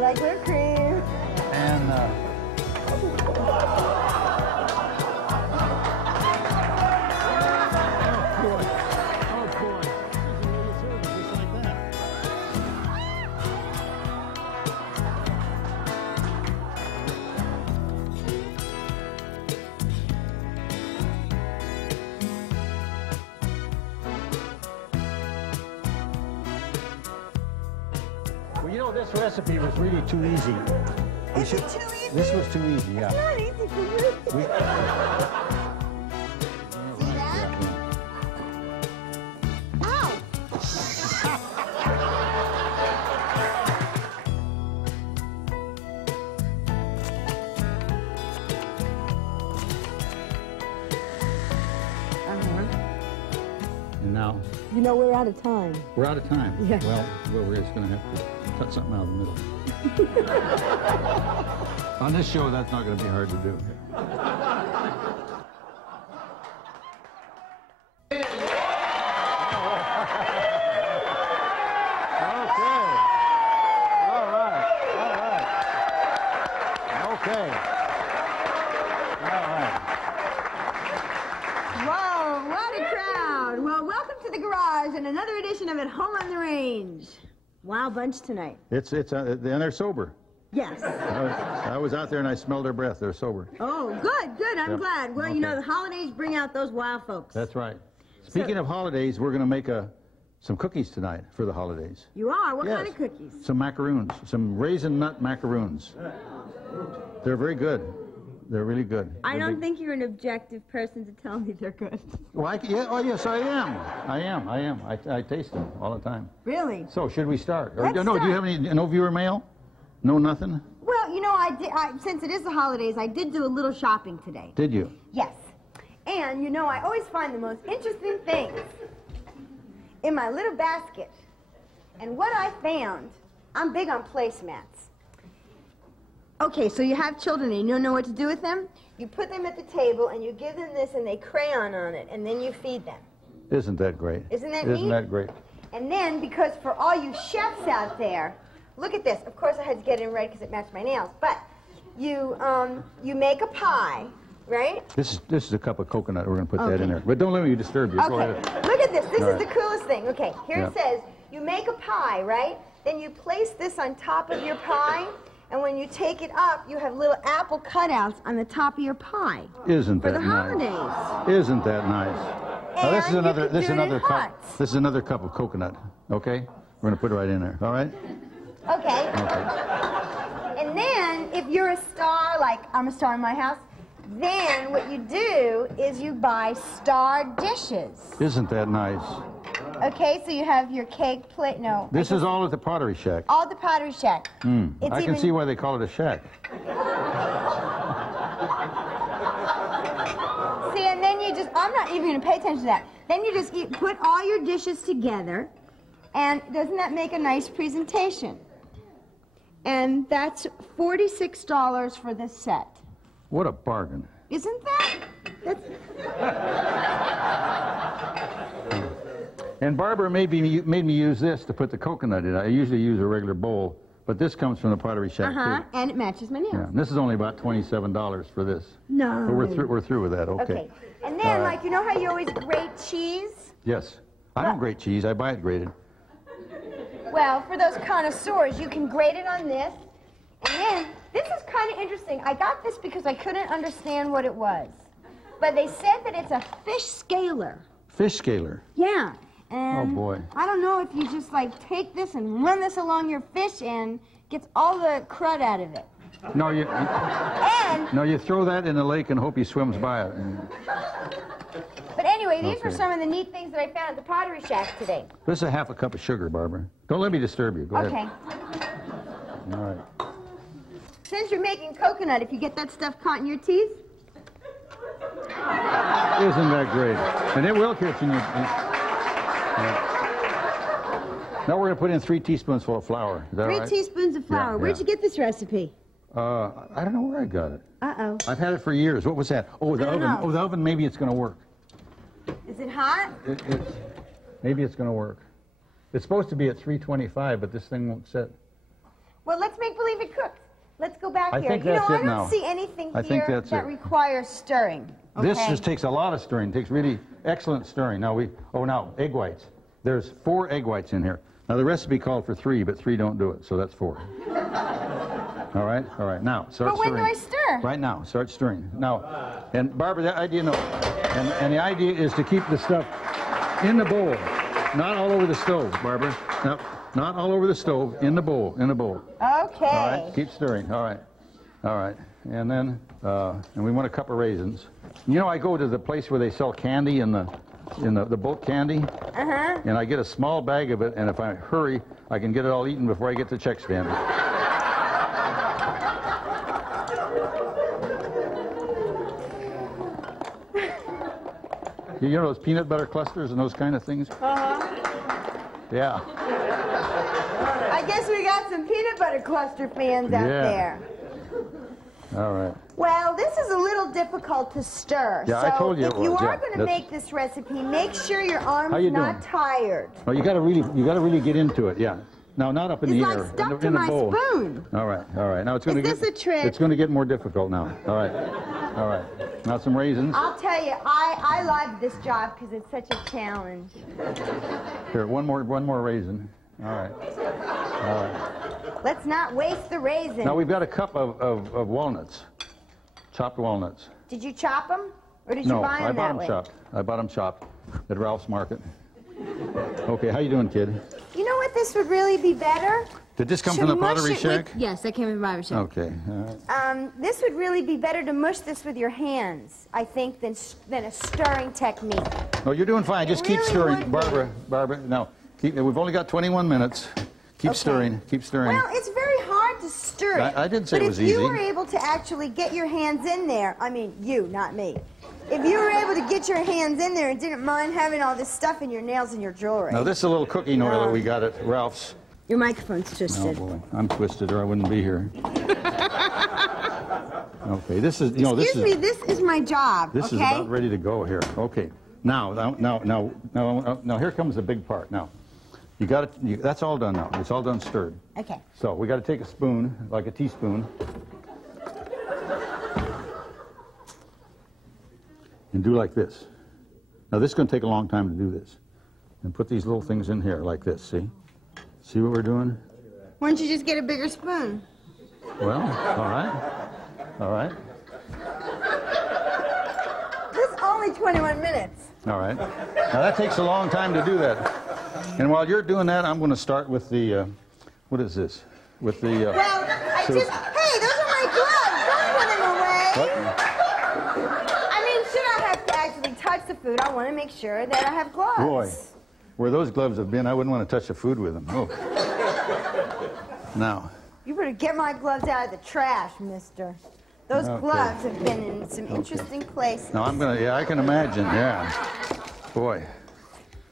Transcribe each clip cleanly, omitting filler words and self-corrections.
like whipped cream. And well, you know, this recipe was really too easy. Is it too easy? This was too easy, yeah. It's not easy for you. We, See that? Ow! and now You know, we're out of time. we're out of time. Yeah. Well, we're just going to have to cut something out of the middle. On this show, that's not going to be hard to do. Whoa, what a crowd. Well, welcome to the garage and another edition of At Home on the Range. Wild bunch tonight. And they're sober. Yes. I was out there and I smelled their breath. They're sober. Oh, good, good. I'm Yep. glad. Well, Okay. you know, the holidays bring out those wild folks. That's right. Speaking of holidays, we're going to make some cookies tonight for the holidays. You are? What Yes. kind of cookies? Some macaroons, some raisin nut macaroons. They're very good. They're really good. I don't think you're an objective person to tell me they're good. Well, yes, I am. I taste them all the time. Really? So, should we start? Let's Do you have no viewer mail? No, nothing? Well, you know, since it is the holidays, I did do a little shopping today. Did you? Yes. And, you know, I always find the most interesting things in my little basket. And what I found, I'm big on placemats. Okay, so you have children and you don't know what to do with them? You put them at the table and you give them this and they crayon on it and then you feed them. Isn't that great? Isn't that neat? Isn't that great? And then, because for all you chefs out there, look at this. Of course, I had to get it in red because it matched my nails. But you make a pie, right? This is a cup of coconut. We're going to put that Okay. in there. But don't let me disturb you. Go Okay, ahead. look at this. This All is right. the coolest thing. Okay, here Yeah. it says, you make a pie, right? Then you place this on top of your pie, and when you take it up, you have little apple cutouts on the top of your pie. Isn't For that the nice? holidays. Isn't that nice? Now, this is And you another. can This is do it in another cup. hearts. This is another cup of coconut. Okay, we're going to put it right in there. All right. Okay. Okay. And then, if you're a star, like I'm a star in my house, then what you do is you buy star dishes. Isn't that nice? Okay, so you have your cake plate. No. This is all at the Pottery Shack. all the Pottery Shack. It's I can see why they call it a shack. See, and then you just, I'm not even going to pay attention to that. Then you just put all your dishes together, and doesn't that make a nice presentation? And that's $46 for this set. What a bargain. Isn't that? That's... And Barbara made me use this to put the coconut in. I usually use a regular bowl, but this comes from the Pottery Shack too. And it matches my nails. Yeah, and this is only about $27 for this. No. But we're through with that. Okay. Okay. And then, All right. like, you know how you always grate cheese? Yes. I don't grate cheese. I buy it grated. Well, for those connoisseurs, you can grate it on this. And then, this is kind of interesting. I got this because I couldn't understand what it was. But they said that it's a fish scaler. Fish scaler. Yeah. And Oh, boy. I don't know if you just, like, take this and run this along your fish and gets all the crud out of it. No, you And, throw that in the lake and hope he swims by it. but anyway, these were Okay. some of the neat things that I found at the Pottery Shack today. This is a half a cup of sugar, Barbara. Don't let me disturb you. Go Okay. ahead. All right. Since you're making coconut, if you get that stuff caught in your teeth, Isn't that great? And it will catch in your... Now we're going to put in 3 teaspoons full of flour. Is that 3 right? teaspoons of flour. Yeah, Where'd yeah. you get this recipe? I don't know where I got it. Uh-oh. I've had it for years. What was that? Oh, the I don't oven. know. Oh, the oven, maybe it's going to work. Is it hot? Maybe it's going to work. It's supposed to be at 325, but this thing won't set. Well, let's make believe it cooked. Let's go back here. think that's I it now. don't see anything I think here that's that it. requires stirring. Okay? This just takes a lot of stirring. It takes really excellent stirring. Now now egg whites. There's 4 egg whites in here. Now the recipe called for 3, but 3 don't do it, so that's 4. All right. Now start stirring. But when do I stir? Right now, start stirring. Now, and Barbara, that idea, no, and the idea is to keep the stuff in the bowl, not all over the stove, Barbara. No, not all over the stove, in the bowl, Okay. All right, keep stirring. All right, and then, and we want a cup of raisins. You know, I go to the place where they sell candy in the boat candy, and I get a small bag of it, and if I hurry, I can get it all eaten before I get to check stand. You know those peanut butter clusters and those kind of things? Yeah. I guess we got some peanut butter cluster fans out there. All right. Well, this is a little difficult to stir. Yeah, so I told you it if you was. are going to make this recipe, make sure your arm's not tired. Oh, you got to really get into it. Yeah. Now, not up in the air. It's like stuck to in the my bowl. spoon. All right. Now it's going to get. Is this a trick? It's going to get more difficult now. All right. Now some raisins. I'll tell you, I like this job because it's such a challenge. Here, one more raisin. All right. Let's not waste the raisins. Now we've got a cup of walnuts, chopped walnuts. Did you chop them, or did you buy them that way? No, I bought them chopped at Ralph's Market. Okay, how you doing, kid? You know what? This would really be better. Did this come from the pottery shack? Yes, that came from the pottery shack. Okay. All right. This would really be better to mush this with your hands, I think, than a stirring technique. No, you're doing fine. Just keep stirring, Barbara. Now, we've only got 21 minutes. Keep stirring. Keep stirring. Well, it's very hard to stir it. I didn't say it was easy. But if you were able to actually get your hands in there, I mean, you, not me. If you were able to get your hands in there and didn't mind having all this stuff in your nails and your jewelry. Now, this is a little cooking oil that we got at Ralph's. Your microphone's twisted. Oh, boy. I'm twisted or I wouldn't be here. Okay, this is, Excuse me, this is my job, This is about ready to go here. Okay. Now, here comes the big part. Now, that's all done now. It's all done stirred. Okay. So we got to take a spoon, like a teaspoon, and do like this. Now this is going to take a long time to do this. And put these little things in here like this, see? See what we're doing? Why don't you just get a bigger spoon? Well, all right. This is only 21 minutes. All right. Now that takes a long time to do that. And while you're doing that, I'm going to start with the, what is this? With the, well, hey, those are my gloves. Don't put them away. What? I mean, should I have to actually touch the food, I want to make sure that I have gloves. Boy, where those gloves have been, I wouldn't want to touch the food with them. Oh. Now. You better get my gloves out of the trash, mister. Those gloves have been in some interesting places. No, I can imagine, yeah. Boy.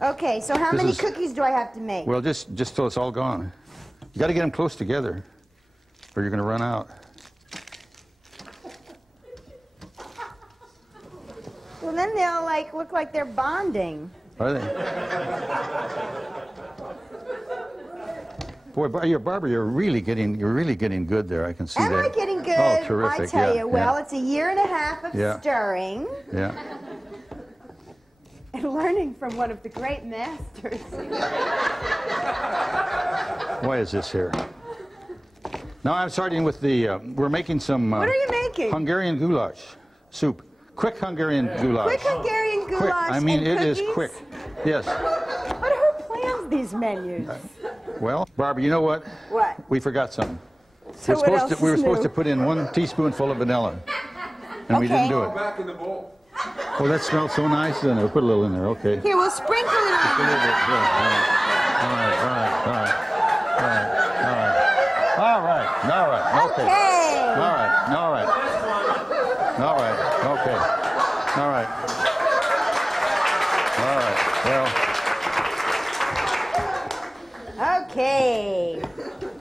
Okay, so how many cookies do I have to make? Well, just till it's all gone. You got to get them close together, or you're going to run out. Well, then they'll look like they're bonding. Are they? Boy, Barbara, you're really getting good there. I can see that. Am I getting good? Oh, terrific! I tell you, well, it's a year and a half of stirring. Yeah. And learning from one of the great masters. Why is this here? Now I'm starting with the. We're making some. What are you making? Hungarian goulash soup. Quick Hungarian goulash. Quick Hungarian goulash. Quick. I mean, and it cookies? is quick. Yes. But who plans these menus? Well, Barbara, you know what? What? We forgot something. So we were supposed to put in 1 teaspoonful of vanilla, and we didn't do it. Back in the bowl. Oh, that smells so nice. Then we'll put a little in there. Okay. Here, we'll sprinkle it on. All right. Okay. Well. Okay.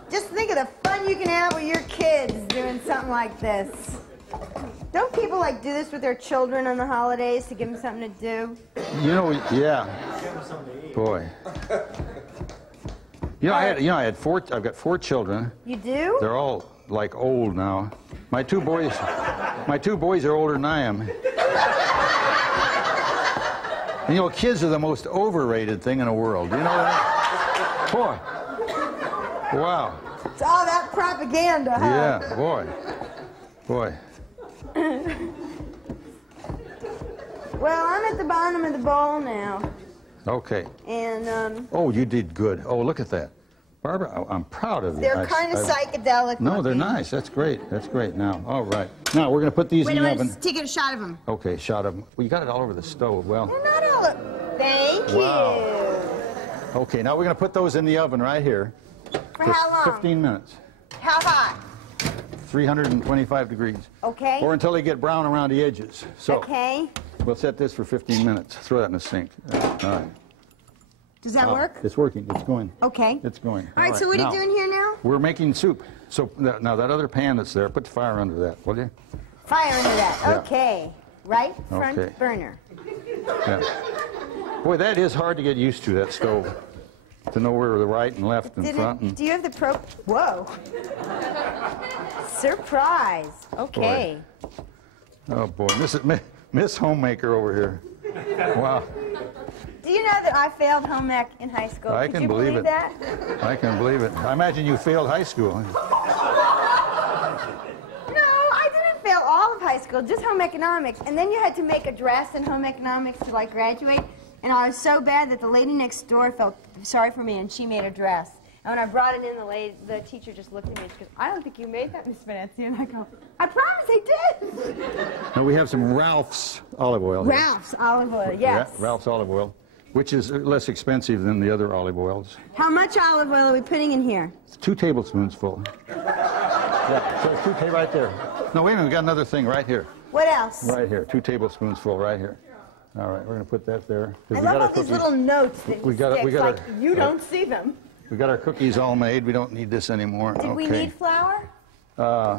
Just think of the fun you can have with your kids doing something like this. Don't people do this with their children on the holidays to give them something to do? You know, yeah. Boy. You know, I've got 4 children. You do? They're all like old now. My two boys are older than I am. And, you know, kids are the most overrated thing in the world. You know that? Boy. Wow. It's all that propaganda, huh? Yeah, boy. Boy. Well, I'm at the bottom of the bowl now. Okay. And, Oh, you did good. Oh, look at that. Barbara, I'm proud of you. they're kind of psychedelic. No, they're looking. nice. That's great. That's great. Now, all right. Now, we're going to put these in the oven. Wait, take a shot of them. Okay, shot of them. Well, you got it all over the stove. Well. They're not all of... Thank Wow. you. Okay, now we're going to put those in the oven right here. For how long? 15 minutes. How hot? 325 degrees. Okay. Or until they get brown around the edges. So, Okay. we'll set this for 15 minutes. Throw that in the sink. All right. Does that work? It's working. It's going. Okay. It's going. All right, so what are you doing here now? We're making soup. So now that other pan that's there, put the fire under that, will you? Fire under that. Yeah. Okay. Right front Okay. burner. Yeah. Boy, that is hard to get used to, that stove. To know where the right and left and front. And Do you have the pro... Whoa. Surprise. Okay. oh boy, Miss Homemaker over here. Wow. Do you know that I failed home ec in high school? I Could can you believe believe it. that? I can believe it. I imagine you failed high school. No, I didn't fail all of high school, just home economics. And then you had to make a dress in home economics to, like, graduate. And I was so bad that the lady next door felt sorry for me, and she made a dress. And when I brought it in, the teacher just looked at me and she goes, "I don't think you made that, Miss Venezia." And I go, "I promise I did." Now we have some Ralph's olive oil here. Ralph's olive oil, yes. Yeah, Ralph's olive oil, which is less expensive than the other olive oils. How much olive oil are we putting in here? 2 tablespoons full. Yeah, so it's 2 right there. No, wait a minute, we got another thing right here. What else? Right here, 2 tablespoons full right here. All right, we're going to put that there. I love all these little notes that We got it, we stick, got like you don't see them. We got our cookies all made. We don't need this anymore. Did we need flour?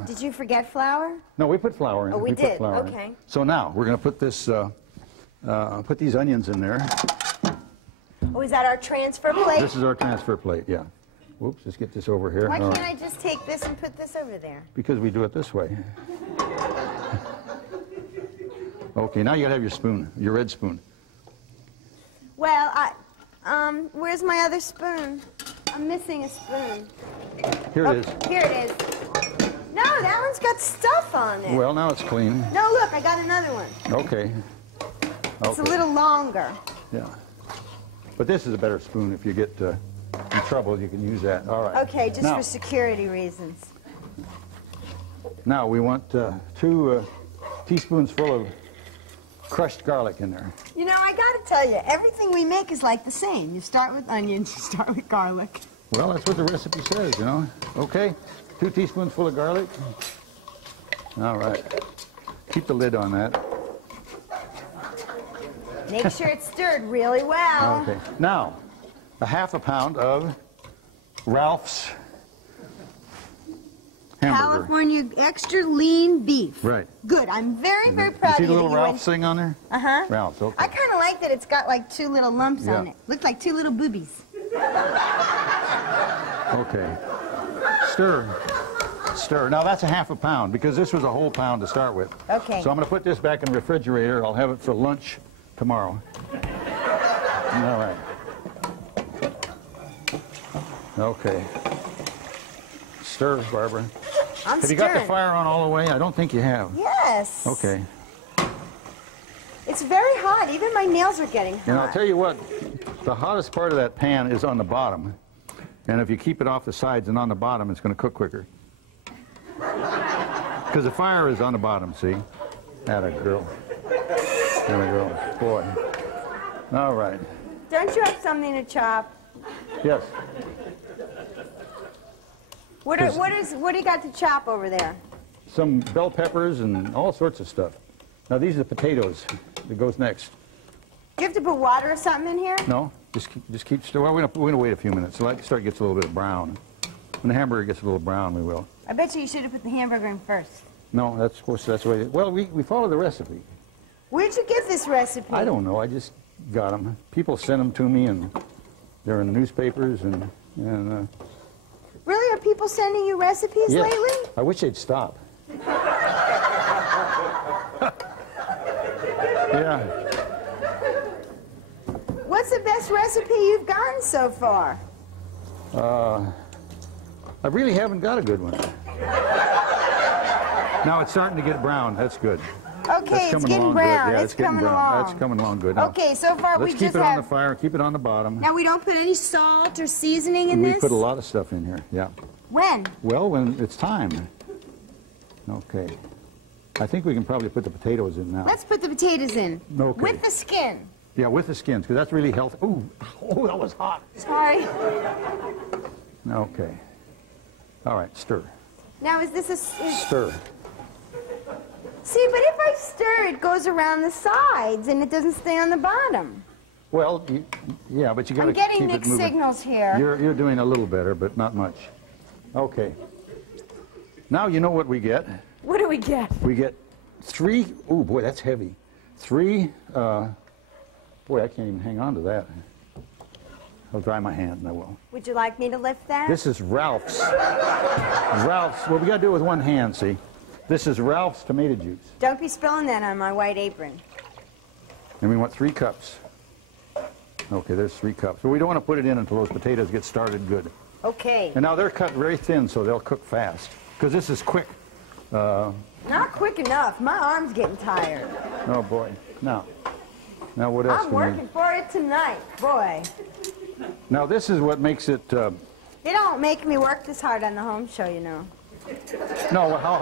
Did you forget flour? No, we put flour in. Oh, we put did. flour in. Okay. So now we're going to put this, put these onions in there. Oh, is that our transfer plate? This is our transfer plate. Yeah. Whoops. Let's get this over here. Why All can't right. I just take this and put this over there? Because we do it this way. Okay. Now you got to have your spoon, your red spoon. Well, where's my other spoon? I'm missing a spoon. Here it is. Here it is. No, that one's got stuff on it. Well, now it's clean. No, look, I got another one. Okay. It's a little longer. Yeah. But this is a better spoon. If you get in trouble, you can use that. All right. Okay, just now, for security reasons. Now we want 2 teaspoons full of crushed garlic in there. You know, I gotta tell you, everything we make is like the same. You start with onions, you start with garlic. Well, that's what the recipe says, you know. Okay, 2 teaspoons full of garlic. All right. Keep the lid on that. Make sure it's stirred really well. Okay. Now, a ½ pound of Ralph's hamburger. California extra lean beef. Right. Good. I'm very, very proud You see of the you. little Ralph's thing on there? Uh-huh. Ralph's, okay. I kind of like that it's got like 2 little lumps Yeah. on it. Looks like 2 little boobies. Okay. Stir. Stir. Now that's a ½ pound because this was a whole pound to start with. Okay. So I'm going to put this back in the refrigerator. I'll have it for lunch tomorrow. All right. Okay. Stir, Barbara. I'm Have you stirring. got the fire on all the way? I don't think you have. Yes. Okay. It's very hot. Even my nails are getting hot. And I'll tell you what, the hottest part of that pan is on the bottom. And if you keep it off the sides and on the bottom, it's going to cook quicker. Because the fire is on the bottom, see? Atta girl. There we go. Boy. All right. Don't you have something to chop? Yes. What do you got to chop over there? Some bell peppers and all sorts of stuff. Now, these are the potatoes that goes next. Do you have to put water or something in here? No, just keep stir. Well, we're gonna wait a few minutes. Let it start gets a little bit brown. When the hamburger gets a little brown, we will. I bet you should have put the hamburger in first. No, that's the way. Well, we follow the recipe. Where'd you get this recipe? I don't know. I just got them. People send them to me, and they're in the newspapers, and And really, are people sending you recipes yes, lately? I wish they'd stop. Yeah. What's the best recipe you've gotten so far? I really haven't got a good one. Now it's starting to get brown. That's good. Okay, it's getting brown. It's coming along. That's coming along good. Now, okay, so far we let's just keep it have... on the fire. Keep it on the bottom. Now we don't put any salt or seasoning in this? We put a lot of stuff in here, yeah. When? Well, when it's time. Okay. I think we can probably put the potatoes in now. Let's put the potatoes in. Okay. With the skin. Yeah, with the skins, because that's really healthy. Ooh, oh, that was hot. Sorry. Okay. All right, stir. Now is this a... Stir. See, but if I stir, it goes around the sides and it doesn't stay on the bottom. Well, yeah, but you got to keep it moving. I'm getting mixed signals here. You're doing a little better, but not much. Okay. Now you know what we get. What do we get? We get 3, oh boy, that's heavy. 3, boy, I can't even hang on to that. I'll dry my hand and I will. Would you like me to lift that? This is Ralph's. Ralph's, well, we got to do it with one hand, see? This is Ralph's tomato juice. Don't be spilling that on my white apron. And we want 3 cups. Okay, there's 3 cups. But we don't want to put it in until those potatoes get started good. Okay. And now they're cut very thin, so they'll cook fast. Because this is quick. Not quick enough. My arm's getting tired. Oh, boy. Now what else? I'm working for it tonight, boy. Now, this is what makes it... They don't make me work this hard on the home show, you know. No, well, how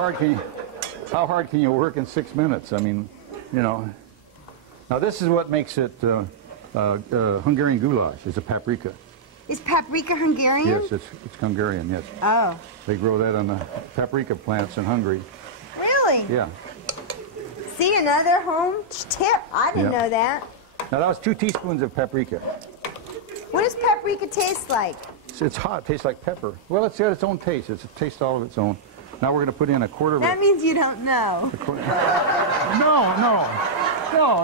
hard can you work in 6 minutes? I mean, you know. Now, this is what makes it Hungarian goulash. It's a paprika. Is paprika Hungarian? Yes, it's Hungarian, yes. Oh. They grow that on the paprika plants in Hungary. Really? Yeah. See, another home tip. I didn't know that. Now, that was 2 teaspoons of paprika. What does paprika taste like? It's hot. It tastes like pepper. Well, it's got its own taste. It's a taste all of its own. Now we're going to put in a quarter of That means you don't know.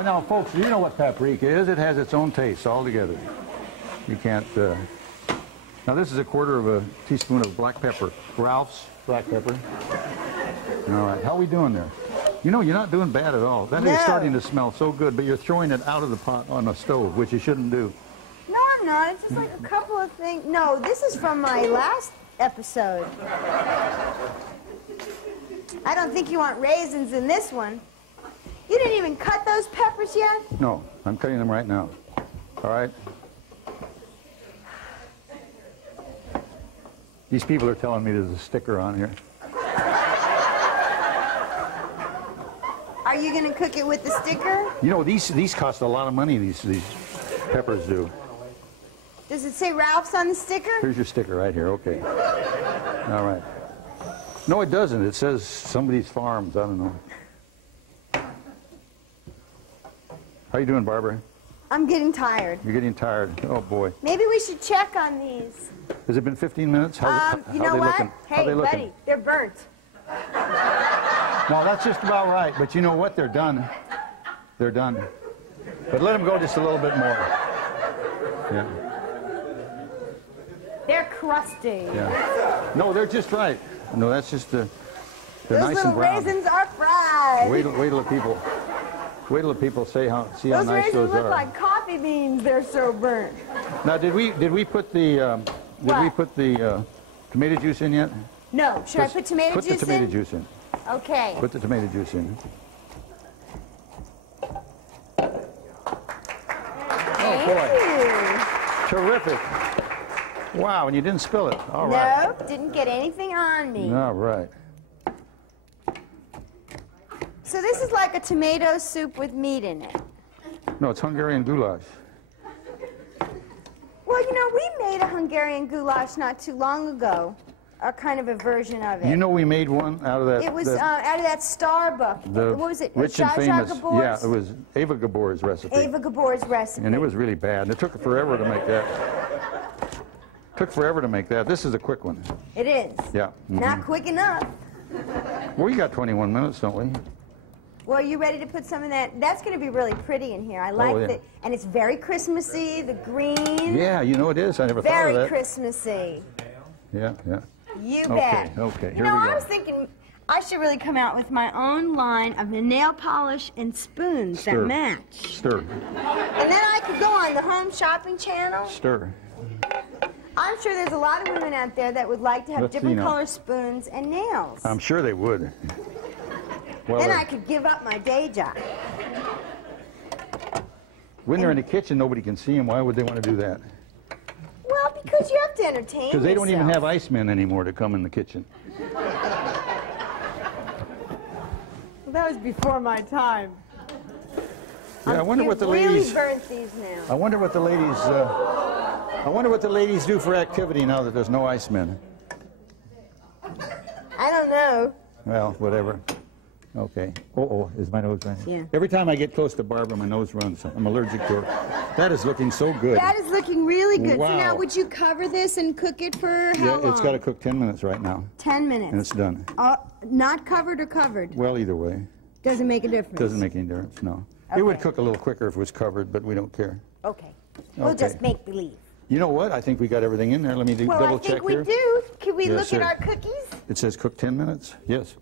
No, folks, you know what paprika is. It has its own taste altogether. You can't... Now, this is a quarter of a teaspoon of black pepper. Ralph's black pepper. All right. How are we doing there? You know, you're not doing bad at all. That is starting to smell so good, but you're throwing it out of the pot on the stove, which you shouldn't do. No, I'm not. It's just like a couple of things. No, this is from my last episode. I don't think you want raisins in this one. You didn't even cut those peppers yet? No, I'm cutting them right now. All right? These people are telling me there's a sticker on here. Are you going to cook it with the sticker? You know, these cost a lot of money, these peppers do. Does it say Ralph's on the sticker? Here's your sticker right here, okay. All right. No, it doesn't. It says somebody's farms. I don't know. How you doing, Barbara? I'm getting tired. You're getting tired. Oh, boy. Maybe we should check on these. Has it been 15 minutes? You know what? Looking? Hey, buddy, they're burnt. No, that's just about right. But you know what? They're done. They're done. But let them go just a little bit more. Yeah. They're crusty. Yeah. No, they're just right. No, that's just they're Those nice little and brown. raisins are fried. Wait till the people see how nice those are. Those raisins look like coffee beans. They're so burnt. Now, did we put the tomato juice in yet? No. Should I put tomato juice in? Put the tomato juice in. Okay. Put the tomato juice in. Thank you. Terrific. Wow, and you didn't spill it. All right. Nope, didn't get anything on me. All right. So this is like a tomato soup with meat in it. No, it's Hungarian goulash. Well, you know, we made a Hungarian goulash not too long ago, a kind of a version of it. You know, we made one out of that. It was out of that Starbucks. What was it? Rich and famous. Gabor's? Yeah, it was Eva Gabor's recipe. Eva Gabor's recipe. And it was really bad. And it took forever to make that. Took forever to make that. This is a quick one. It is. Yeah. Not quick enough. Well, we got 21 minutes, don't we? Well, are you ready to put some of that? That's going to be really pretty in here. I like yeah. it. And it's very Christmassy, the green. Yeah, you know it is. I never thought of that. Very Christmassy. Yeah, yeah. You bet. Okay, You know, I was thinking I should really come out with my own line of nail polish and spoons that match. Stir. And then I could go on the Home Shopping Channel. Stir. I'm sure there's a lot of women out there that would like to have different color spoons and nails. I'm sure they would. Well, then I could give up my day job. When they're in the kitchen, nobody can see them. Why would they want to do that? Well, because you have to entertain Because they don't even yourself. have icemen anymore to come in the kitchen. That was before my time. Yeah, I wonder what the really ladies. burnt these now. I wonder what the ladies. I wonder what the ladies do for activity now that there's no icemen. I don't know. Well, whatever. Okay. Uh-oh, is my nose running? Yeah. Every time I get close to Barbara, my nose runs. I'm allergic to her. That is looking so good. That is looking really good. Wow. So now, would you cover this and cook it for how long? Yeah, it's got to cook 10 minutes right now. 10 minutes. And it's done. Not covered or covered? Well, either way. Doesn't make a difference? Doesn't make any difference, no. Okay. It would cook a little quicker if it was covered, but we don't care. Okay. We'll just make believe. You know what? I think we got everything in there. Let me double check here. Well, I think we do. Can we Yes, look sir. at our cookies? It says cook 10 minutes. Yes.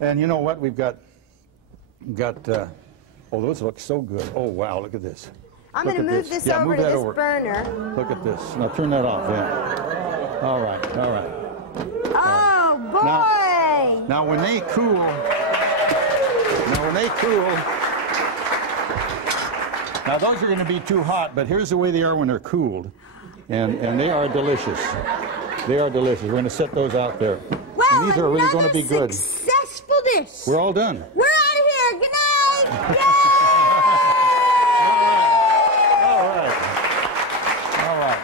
And you know what? We've got oh, those look so good. Oh, wow, look at this. I'm going to move this over to this burner. Look at this. Now turn that off, yeah. All right, all right. Oh, boy! Now when they cool, now those are going to be too hot, but here's the way they are when they're cooled. And they are delicious. They are delicious. We're going to set those out there. Well, and these are really going to be good. Successful dish. We're all done. We're out of here. Good night. Yay! All right.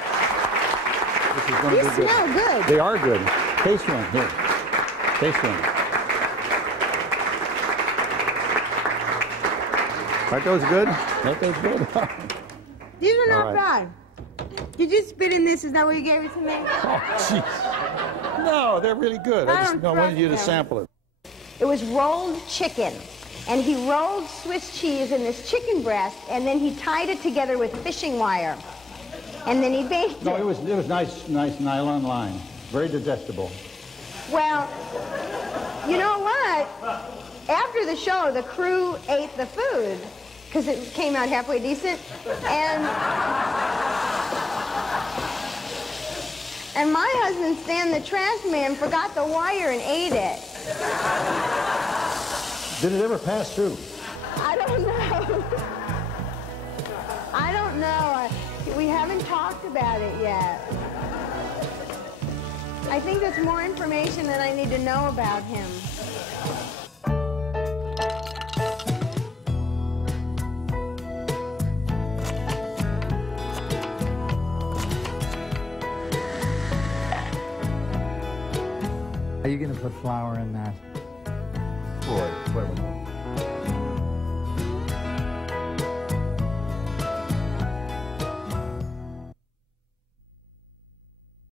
This is going to be good. These smell good. They are good. Taste one. Here. Taste one. Aren't those good? Aren't those good? These are not All right. bad. Did you spit in this? Is that why you gave it to me? Oh, jeez. No, they're really good. I just wanted you to sample it. It was rolled chicken. And he rolled Swiss cheese in this chicken breast, and then he tied it together with fishing wire. And then he baked No, it. it was nice nylon line. Very digestible. Well, you know what? After the show, the crew ate the food because it came out halfway decent. And my husband, Stan, the trash man, forgot the wire and ate it. Did it ever pass through? I don't know. I don't know. We haven't talked about it yet. I think there's more information that I need to know about him. Are you going to put flour in that? Boy, wait a minute.